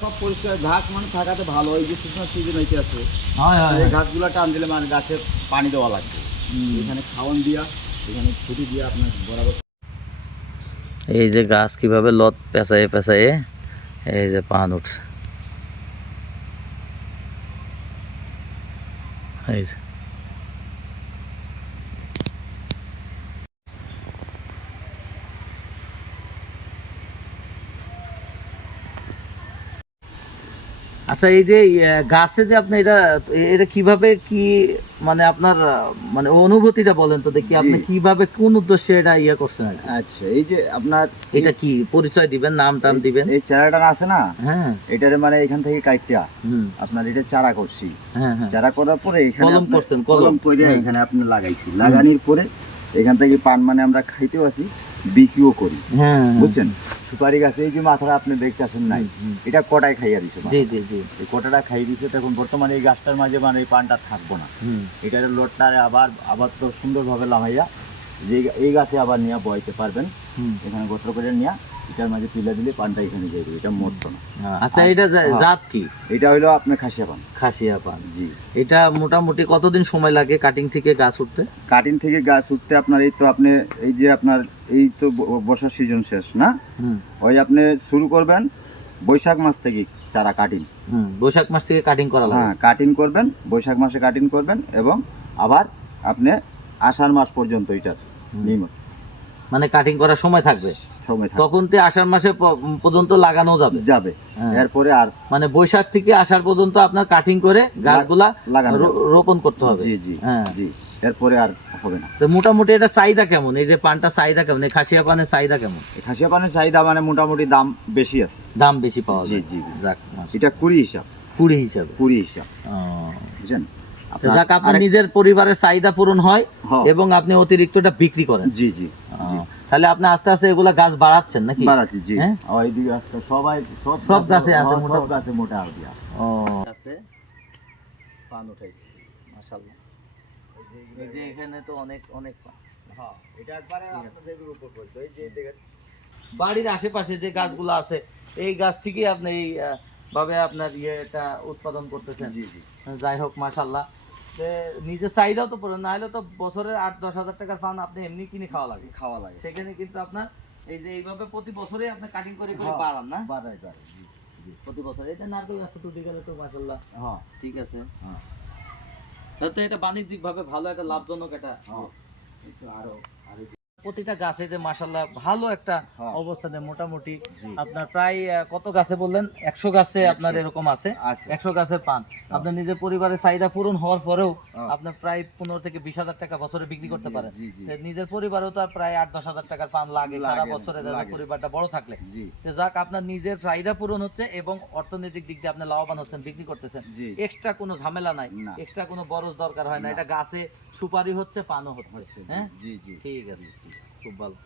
সব পরিষ্কার ঘাস মানে থাকাতে ভালো এই যে শুকনো সিজন হইতে আছে। এই ঘাসগুলো টান দিলে মানে গাছে পানি দেওয়া লাগবে। এখানে খাওয়ান দিয়া এখানে ছুটি দিয়া আপনার বরাবর এই যে গাছ কীভাবে লত পেঁচায়ে পেঁচায়ে এই যে পান উঠছে। এই যে। আচ্ছা এই যে গাছে যে আপনি এটা এটা কীভাবে কি মানে আপনার মানে অনুভূতিটা বলেন তো দেখি আপনি কীভাবে কোন উদ্দেশ্যে এটা ইয়ে করছেন আচ্ছা এই যে আপনার এটা কি পরিচয় দিবেন নাম টাম দিবেন? এই চারাটা আছে না? হ্যাঁ। এটারে মানে এখান থেকে হুম। আপনার এটা চারা করছি। হ্যাঁ হ্যাঁ। চারা করার পরে এখানে কলম করছেন, কলম। করে হ্যাঁ। এখানে আপনি লাগাইছি। লাগানির পরে এখান থেকে পান মানে আমরা খাইতেও আছি বিক্রিও করি। হ্যাঁ। বুঝছেন? সুপারি গাছে এই যে মাথাটা আপনি দেখতেছেন নাই এটা কটায় খাইয়া দিছে জি জি জি। এই কটাটা খাইয়ে দিছে তখন বর্তমানে এই গাছটার মাঝে মানে এই পানটা থাকব না। হুম। এটার লোডটা আবার আবার তো সুন্দরভাবে লাগাইয়া যে এই গাছে আবার নিয়ে বইতে পারবেন। এখানে গোত্র করে নিয়ে এটার মাঝে তুলে দিলে পানটা এখানে যাই দেবে এটা মরতো না। আচ্ছা এটা হ্যাঁ। জাত কি? এটা হইল আপনার খাসিয়া পান। খাসিয়া পান। জি। এটা মোটামুটি কতদিন সময় লাগে কাটিং থেকে গাছ উঠতে? কাটিং থেকে গাছ উঠতে আপনার এই তো আপনি এই যে আপনার এই তো বর্ষার সিজন শেষ না? ওই আপনি শুরু করবেন বৈশাখ মাস থেকে চারা কাটিং হুম বৈশাখ মাস থেকে কাটিং করা হ্যাঁ কাটিং করবেন বৈশাখ মাসে কাটিং করবেন এবং আবার আপনি আষাঢ় মাস পর্যন্ত এটার নিয়মিত মানে কাটিং করার সময় থাকবে? সময় থাকবে। তখন তে আষাঢ় মাসে পর্যন্ত লাগানো যাবে। যাবে। হ্যাঁ। এরপরে আর মানে বৈশাখ থেকে আষাঢ় পর্যন্ত আপনার কাটিং করে গাছগুলা লাগানো রোপণ করতে হবে। জি জি হ্যাঁ। জি। এরপরে আর হবে না। তো মোটামুটি এটা চাহিদা কেমন? এই যে পানটা চাহিদা কেমন? এই খাসিয়া পানের চাহিদা কেমন? খাসিয়া পানের চাহিদা মানে মোটামুটি দাম বেশি আছে। দাম বেশি পাওয়া যায়। জি জি। যাক এটা কুড়ি হিসাব। কুড়ি হিসাবে। কুড়ি হিসাব। বুঝছেন? যাক আপনার নিজের পরিবারের চাহিদা পূরণ হয়। এবং আপনি অতিরিক্তটা বিক্রি করেন। জি জি তাহলে আপনি আস্তে আস্তে এগুলা গাছ বাড়াচ্ছেন নাকি? বাড়াচ্ছি জি। হ্যাঁ? ওই দিকে আজকে সবাই সব সব গাছে আছে মোটামুটি। গাছে মোটা আউডিয়া ও। গাছে পান উঠাইছি মাশাআল্লাহ। যে এখানে তো অনেক অনেক হ্যাঁ এটা একবারে আপনাদের উপর পড়তো এই যে দেখেন বাড়ির আশেপাশে যে গাছগুলো আছে এই গাছ থেকে আপনি এই ভাবে আপনার ইয়েটা উৎপাদন করতেছেন। জি জি। যাই হোক মাশাল্লাহ নিজের চাহিদাও তো পড়ে না হলে তো বছরের আট দশ হাজার টাকার ফান আপনি এমনি কিনে খাওয়া লাগে। খাওয়া লাগে। সেখানে কিন্তু আপনার এই যে এইভাবে প্রতি বছরে আপনি কাটিং করে করে হ্যাঁ। বাড়ান না? জি জি। প্রতি বছর। এটা নারকেল গাছ তো টুটে গেলে তো মাশাল্লাহ হ্যাঁ। ঠিক আছে। হ্যাঁ। তো এটা বাণিজ্যিক ভাবে ভালো একটা লাভজনক এটা হ্যাঁ। একটু আরও আরও প্রতিটা গাছে যে মাশাল্লাহ ভালো একটা হ্যাঁ। অবস্থানে মোটামুটি আপনার প্রায় কত গাছে বললেন? একশো গাছে আপনার এরকম আছে? একশো গাছের পান। আপনার নিজের পরিবারের চাহিদা পূরণ হওয়ার পরেও হ্যাঁ। আপনার প্রায় পনেরো থেকে বিশ হাজার টাকা বছরে বিক্রি করতে পারেন। নিজের পরিবারেও তো প্রায় আট দশ হাজার টাকার পান লাগে সারা বছরে পরিবারটা বড় থাকলে। যাক আপনার নিজের চাহিদা পূরণ হচ্ছে এবং অর্থনৈতিক দিক দিয়ে আপনি লাভবান হচ্ছেন বিক্রি করতেছেন। এক্সট্রা কোনো ঝামেলা নাই। এক্সট্রা কোনো বরজ দরকার হয় না। এটা গাছে সুপারি হচ্ছে পানও হচ্ছে। হচ্ছে হ্যাঁ? জি জি। ঠিক আছে। খুব ভালো।